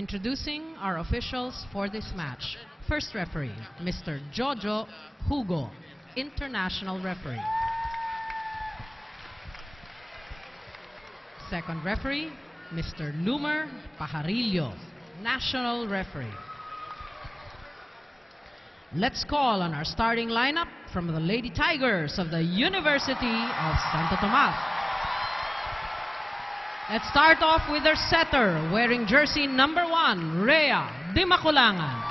Introducing our officials for this match. First referee, Mr. Jojo Hugo, international referee. Second referee, Mr. Lumer Pajarillo, national referee. Let's call on our starting lineup from the Lady Tigers of the University of Santo Tomas. Let's start off with our setter, wearing jersey number 1, Rhea Di Maculangan.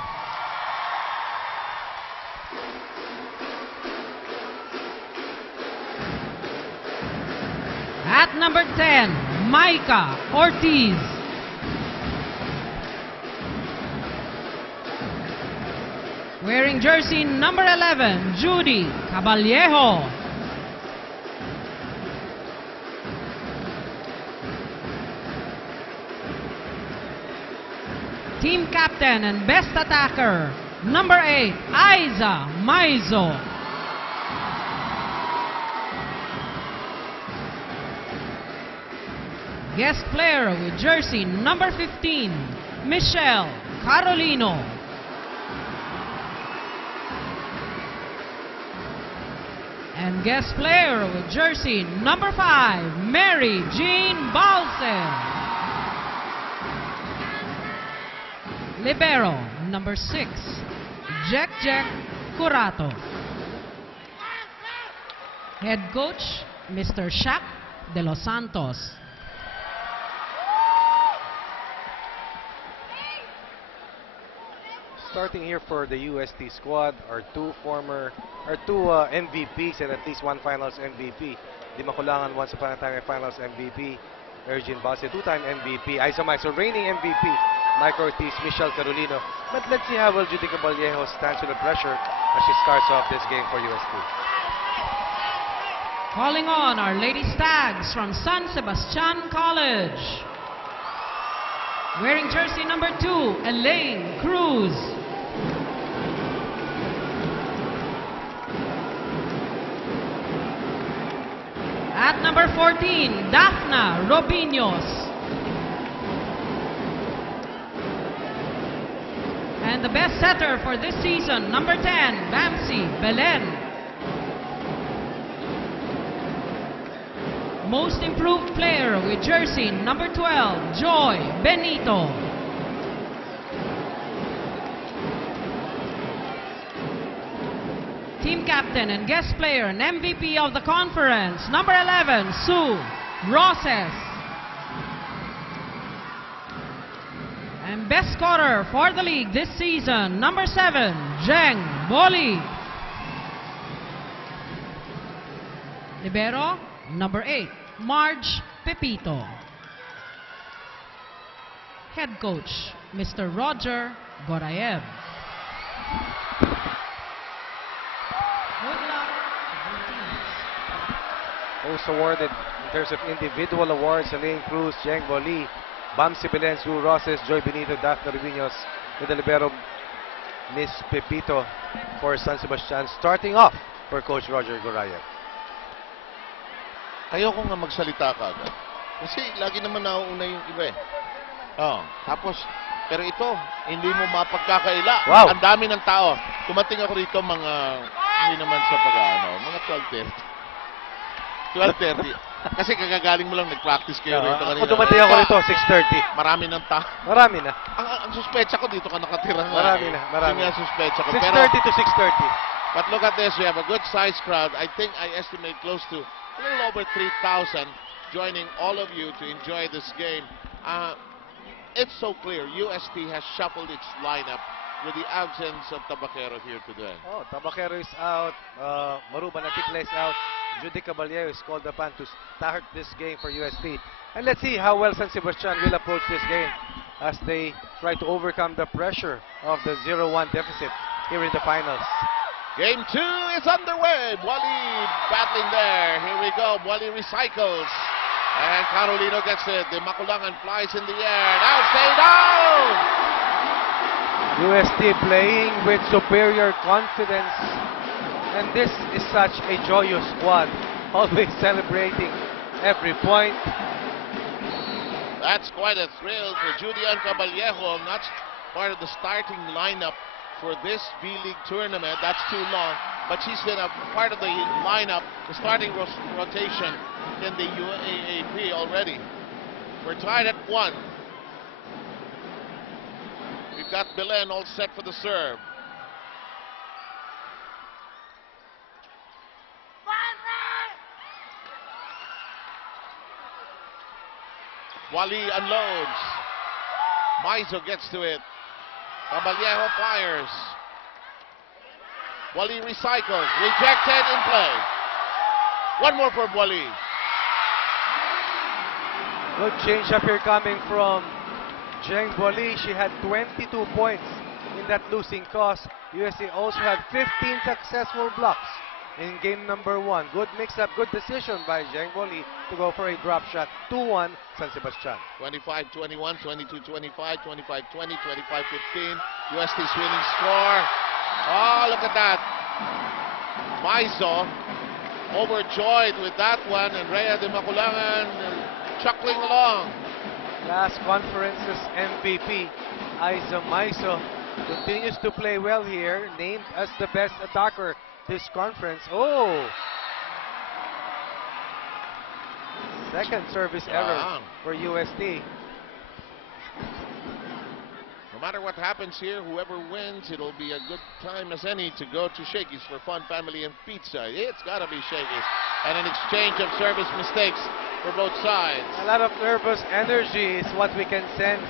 At number 10, Micah Ortiz. Wearing jersey number 11, Judy Caballejo. Team captain and best attacker, number 8, Aiza Maizo. Guest player with jersey number 15, Michelle Carolino. And guest player with jersey number 5, Mary Jean Balse. Libero, number 6, Jack Curato. Head coach, Mr. Shaq De Los Santos. Starting here for the UST squad are two MVPs and at least one finals MVP. Di Maculangan, once upon a time a finals MVP. Ergin Balse, two-time MVP. Aiza Maizo, reigning MVP. Mike Ortiz, Michelle Carolino. But let's see how well Judy Caballejo stands to the pressure as she starts off this game for UST. Calling on our Lady Stags from San Sebastian College. Wearing jersey number 2, Elaine Cruz. At number 14, Daphna Robinos. And the best setter for this season, number 10, Bamsi Belen. Most improved player with jersey number 12, Joy Benito. Team captain and guest player and MVP of the conference, number 11, Sue Roses. And best scorer for the league this season, number 7, Jeng Boli. Libero, number 8, Marge Pepito. Head coach, Mr. Roger Gorayev. Good luck to the teams. Most awarded in terms of individual awards, Elaine Cruz, Jeng Boli, Bamsi Belen, Sue Roses, Joy Benito, Daphna Rubinos, with the libero, Miss Pepito for San Sebastian, starting off for Coach Roger Gorayev. Ayoko nga magsalita ka agad. Kasi lagi naman nauuna yung iba eh. Oh, tapos, pero ito, hindi mo mapagkakaila. Wow. Ang dami ng tao. Tumating ako rito mga, hindi naman sa pag-ano, mga 12:30. 12:30. Kasi kagagaling mo lang, nag-practice kayo rito kanina. Ako dumating ako rito, 6:30. Marami ng tao. Marami na. Ang suspecha ko dito ka nakatira nga. Marami na, marami. Yun nga suspecha ko. 6:30 to 6:30. But look at this, we have a good sized crowd. I think I estimate close to a little over 3,000 joining all of you to enjoy this game. It's so clear, UST has shuffled its lineup with the absence of Tabaquero here today. Oh, Tabaquero is out. Maruban Atikla is out. Judy Caballejo is called upon to start this game for UST. And let's see how well San Sebastian will approach this game as they try to overcome the pressure of the 0-1 deficit here in the finals. Game 2 is underway. Wally battling there. Here we go. Wally recycles. And Carolino gets it. Di Maculangan flies in the air. Now stay down. UST playing with superior confidence. And this is such a joyous squad. Always celebrating every point. That's quite a thrill for Judian Caballejo. Not part of the starting lineup for this V-League tournament. That's too long. But she's been a part of the lineup, the starting rotation in the UAAP already. We're tied at 1. We've got Belen all set for the serve. Wally unloads. Maizo gets to it. Caballejo fires. Wally recycles. Rejected in play. One more for Wally. Good change up here coming from Jeng Wally. She had 22 points in that losing cause. USA also had 15 successful blocks in game number 1. Good mix-up, good decision by Jeng Wally to go for a drop shot. 2-1 San Sebastian. 25-21, 22-25, 25-20, 25-15. UST's winning score. Oh, look at that. Maizo overjoyed with that one, and Rhea de Maculangan chuckling along. Last conference's MVP, Aiza Maizo, continues to play well here, named as the best attacker this conference. Oh! Second service error for UST. No matter what happens here, whoever wins, it'll be a good time as any to go to Shakey's for fun, family, and pizza. It's gotta be Shakey's. And an exchange of service mistakes for both sides. A lot of nervous energy is what we can sense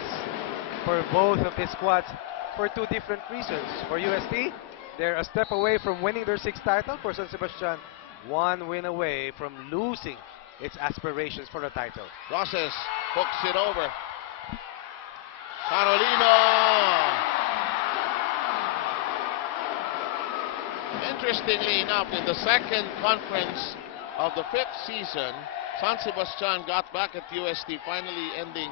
for both of the squads for two different reasons. For UST, they're a step away from winning their 6th title. For San Sebastian, 1 win away from losing its aspirations for the title. Roses hooks it over. Carolino. Interestingly enough, in the second conference of the 5th season, San Sebastian got back at UST, finally ending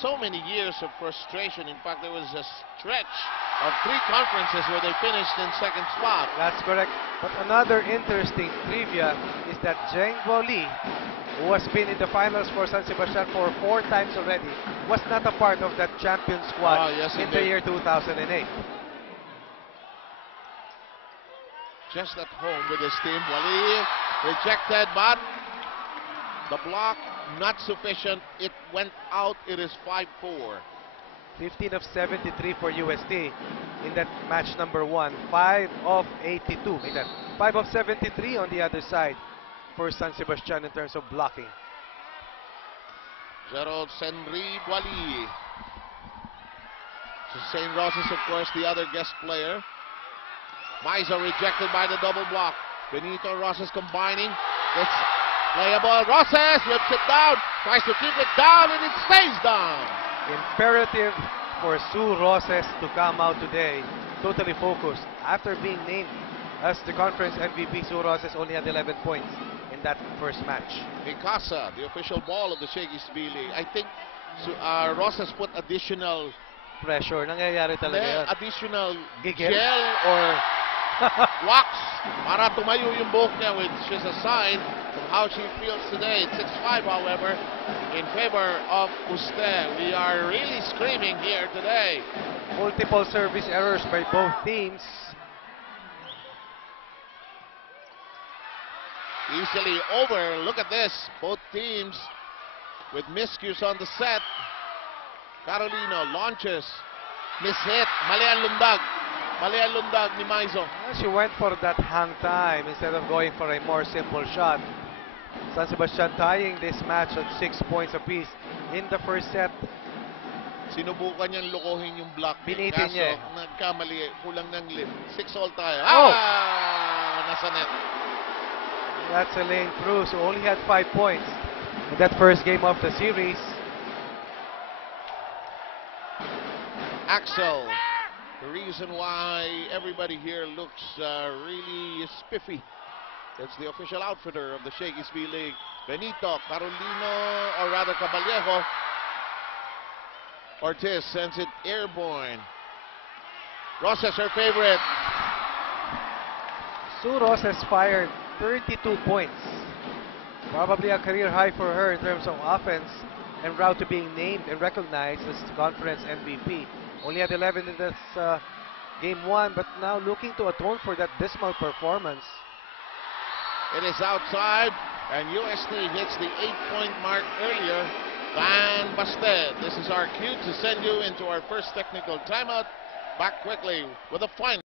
so many years of frustration. In fact, there was a stretch of 3 conferences where they finished in 2nd spot. That's correct. But another interesting trivia is that Jeng Wally, who has been in the finals for San Sebastian for 4 times already, was not a part of that champion squad in the year 2008. Just at home with his team. Wally rejected, but the block not sufficient. It went out. It is 5-4. 15 of 73 for UST in that match number 1. 5 of 82. 5 of 73 on the other side for San Sebastian in terms of blocking. Gerald Senri Wally. St. Roses, of course, the other guest player. Maizo rejected by the double block. Benito Roses combining. It's playable. Roses whips it down. Tries to keep it down, and it stays down. Imperative for Sue Roses to come out today, totally focused. After being named as the conference MVP, Sue Roses only had 11 points in that first match. Mikasa, the official ball of the Shakey's B-League. I think Roses put additional pressure. Nangyayari talaga yun. Additional Gigil? gel or wax para tumayo yung buhok niya, which is a sign of how she feels today. It's 6-5, however, in favor of Uste. We are really screaming here today. Multiple service errors by both teams. Easily over. Look at this. Both teams with miscues on the set. Carolino launches. Miss-hit. Mali ang lundag. Mali ang lundag ni Maizo. She went for that hang time instead of going for a more simple shot. San Sebastian tying this match at 6 points apiece in the first set. Sinubukan niyang lokohin yung block. Binitin niya. Nagkamali. Kulang ng lift. 6 all tayo. Oh! Nasa net. That's Elaine Cruz, who only had 5 points in that first game of the series. Axel, the reason why everybody here looks really spiffy. It's the official outfitter of the Shakey's B-League. Benito, Carolino, or rather Caballejo. Ortiz sends it airborne. Roses, her favorite. Sue Roses fired 32 points. Probably a career high for her in terms of offense en route to being named and recognized as the conference MVP. Only had 11 in this game 1, but now looking to atone for that dismal performance. It is outside, and UST hits the 8-point mark earlier. Van Basted. This is our cue to send you into our first technical timeout. Back quickly with a final.